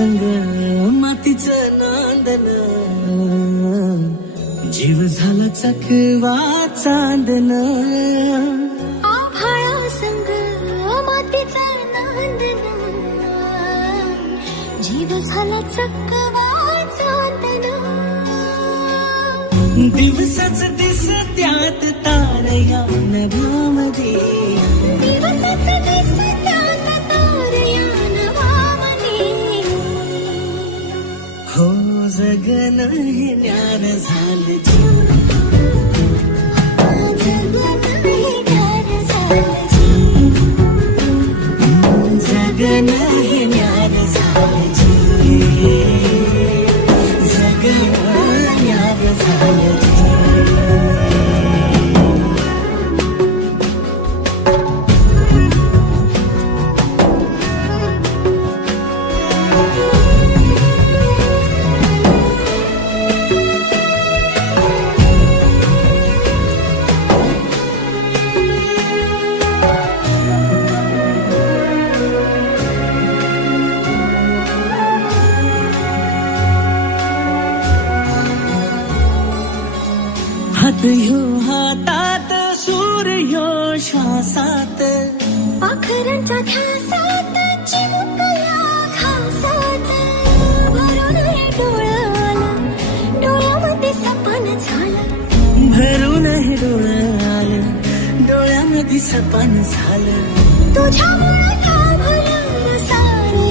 संग मातीचं नांदन, जीव झाला चकवा चांदन. आभाळा संग मातीचं नांदन, जीव झाला चकवा चांदन. दिवसाच दिसत्यात तारया नभामध्ये, दिवसाच दिसत्यात तारया नभामध्ये. हो जगन हे न्यार झालं जी, जगन हे न्यार झालं जी. जगन हे न्यार झालं जी, जगन न्यार झालं जी. हात ह्यो हातात, सूर्य ह्यो श्वासात, पाखरांच्या ध्यासात, चिमुकल्या घासात. भरून हे डोळं आलं, डोळ्यामध्ये सपन झालं. भरून हे डोळं आलं, डोळ्यामध्ये सपन झालं. तुझ्यामुळं लाभलं सारी